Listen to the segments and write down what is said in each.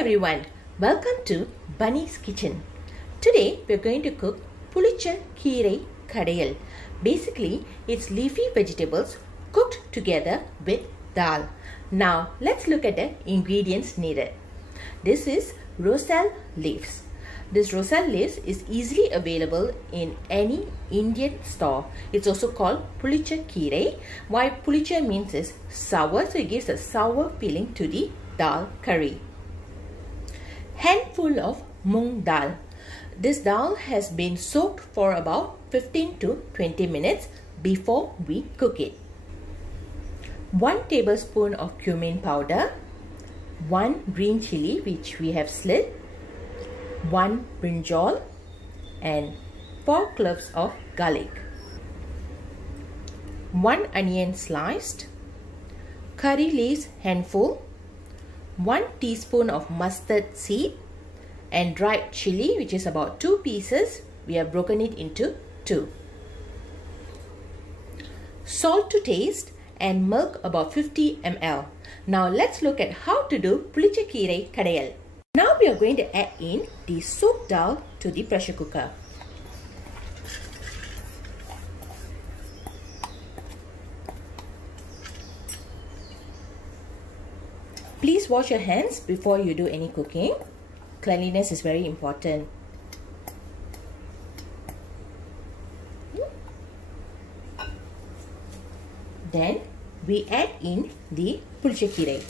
everyone, welcome to Bunny's Kitchen. Today we are going to cook Pulicha Keerai Kadayal. Basically, it's leafy vegetables cooked together with dal. Now let's look at the ingredients needed. This is roselle leaves. This roselle leaves is easily available in any Indian store. It's also called Pulicha Keerai. Why Pulicha means is sour, so it gives a sour feeling to the dal curry. Handful of mung dal. This dal has been soaked for about 15 to 20 minutes before we cook it. 1 tablespoon of cumin powder, 1 green chili which we have slit, 1 brinjal and 4 cloves of garlic, 1 onion sliced, curry leaves handful, 1 teaspoon of mustard seed and dried chili which is about 2 pieces. We have broken it into 2. Salt to taste and milk about 50 ml. Now let's look at how to do Pulicha Keerai Kadayal. Now we are going to add in the soaked dal to the pressure cooker. Please wash your hands before you do any cooking. Cleanliness is very important. Then we add in the Pulicha Keerai.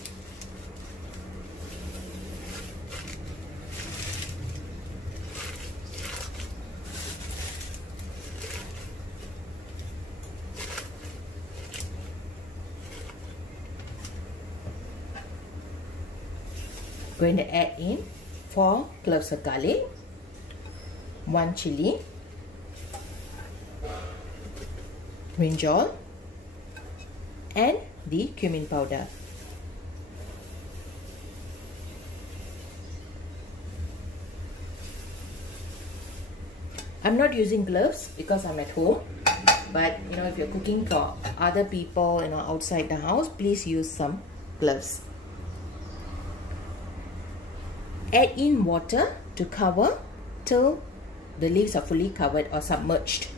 Going to add in 4 cloves of garlic, 1 chili, brinjal and the cumin powder. I'm not using gloves because I'm at home, but if you're cooking for other people outside the house, please use some gloves. Add in water to cover till the leaves are fully covered or submerged.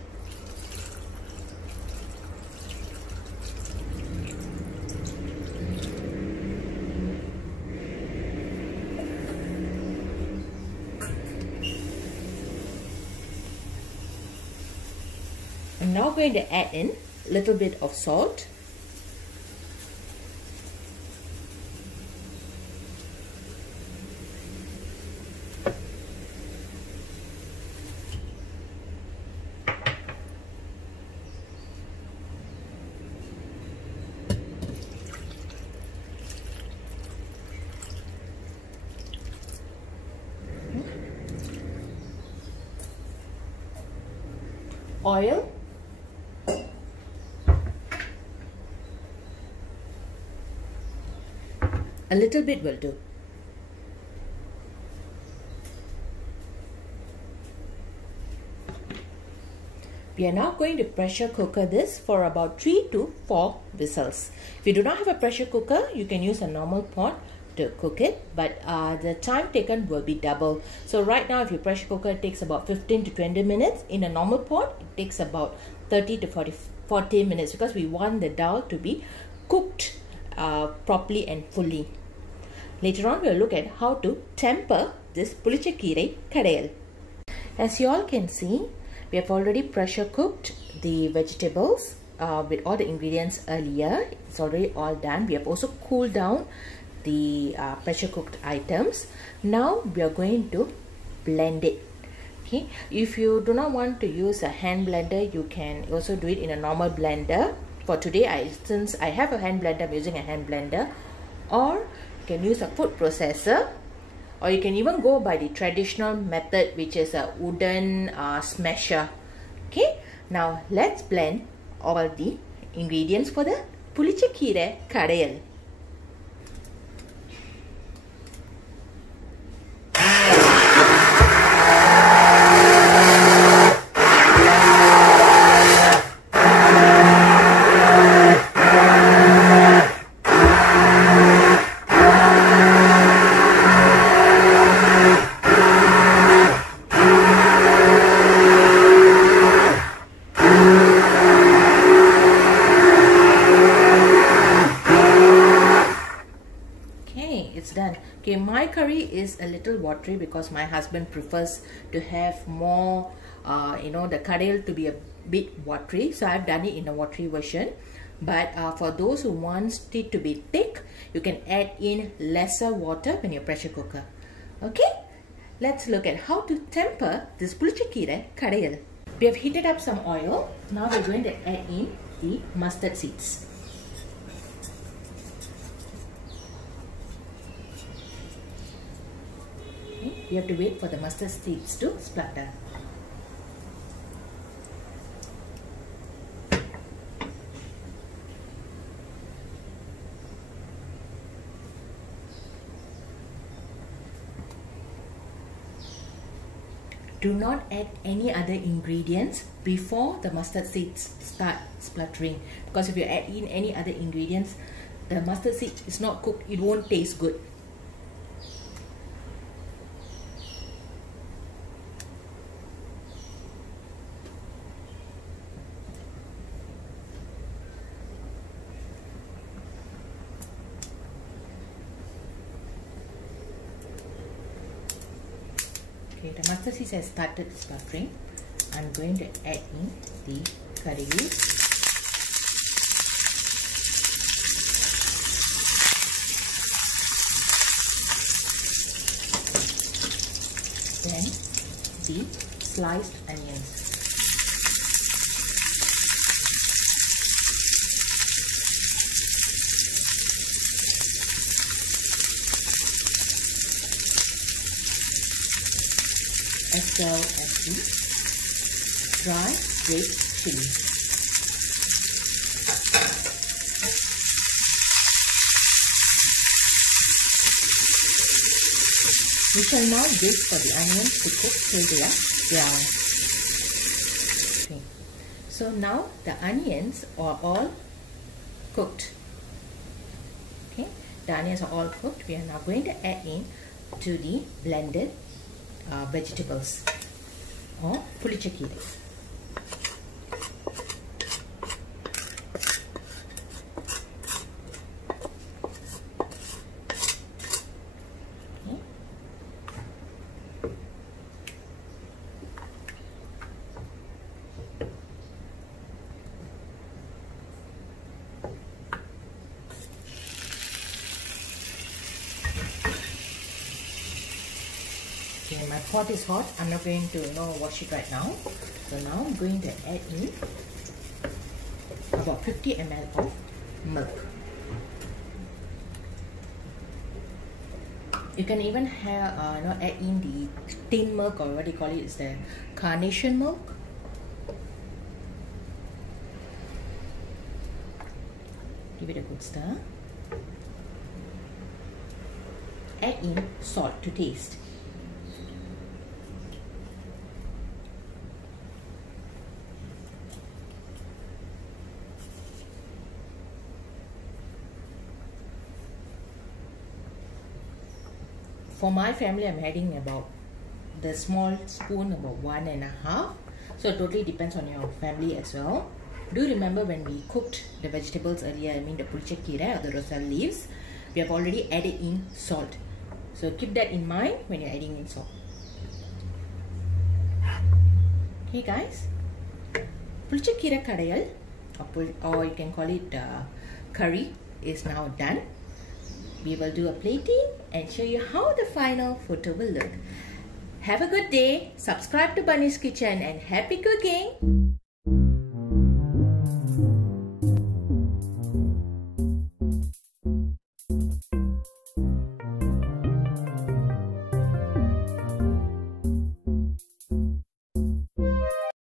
I'm now going to add in a little bit of salt. Oil, a little bit will do. We are now going to pressure cooker this for about 3 to 4 whistles. If you do not have a pressure cooker, you can use a normal pot to cook it, but the time taken will be double. So right now, if your pressure cooker takes about 15 to 20 minutes, in a normal pot it takes about 30 to 40 minutes because we want the dal to be cooked properly and fully. Later on, we'll look at how to temper this Pulicha Keerai Kadayal. As you all can see, we have already pressure cooked the vegetables with all the ingredients earlier. It's already all done. We have also cooled down the pressure cooked items. Now we are going to blend it. Okay, if you do not want to use a hand blender, you can also do it in a normal blender. For today, since I have a hand blender, I'm using a hand blender, or you can use a food processor, or you can even go by the traditional method, which is a wooden smasher. Okay, now let's blend all the ingredients for the Pulicha Keerai Kadayal. it's done. Okay, my curry is a little watery because my husband prefers to have more, the kadayal to be a bit watery. So I've done it in a watery version. But for those who want it to be thick, you can add in lesser water when your pressure cooker. Okay, let's look at how to temper this Pulicha Keerai kadayal. We have heated up some oil. Now we're going to add in the mustard seeds. Okay, we have to wait for the mustard seeds to splutter. Do not add any other ingredients before the mustard seeds start spluttering, because if you add in any other ingredients, the mustard seed is not cooked, it won't taste good. Okay, the mustard seeds has started spluttering. I'm going to add in the curry leaves. Then the sliced onions. As well as the dry grated chili. We shall now wait for the onions to cook till they are brown. Okay. So now the onions are all cooked. Okay, the onions are all cooked. We are now going to add in to the blended vegetables or Pulicha Keerai. Okay, my pot is hot. I'm not going to wash it right now. So now I'm going to add in about 50 ml of milk. You can even have add in the tin milk, or what do you call it? It's the carnation milk. Give it a good stir. Add in salt to taste. For my family, I'm adding about the small spoon, about 1.5. So it totally depends on your family as well. Do remember when we cooked the vegetables earlier, I mean the Pulicha Keerai or the roselle leaves, we have already added in salt. So keep that in mind when you're adding in salt. Okay guys, Pulicha Keerai kadayal, or you can call it curry, is now done. We will do a plating and show you how the final photo will look. Have a good day, subscribe to Bunny's Kitchen, and happy cooking!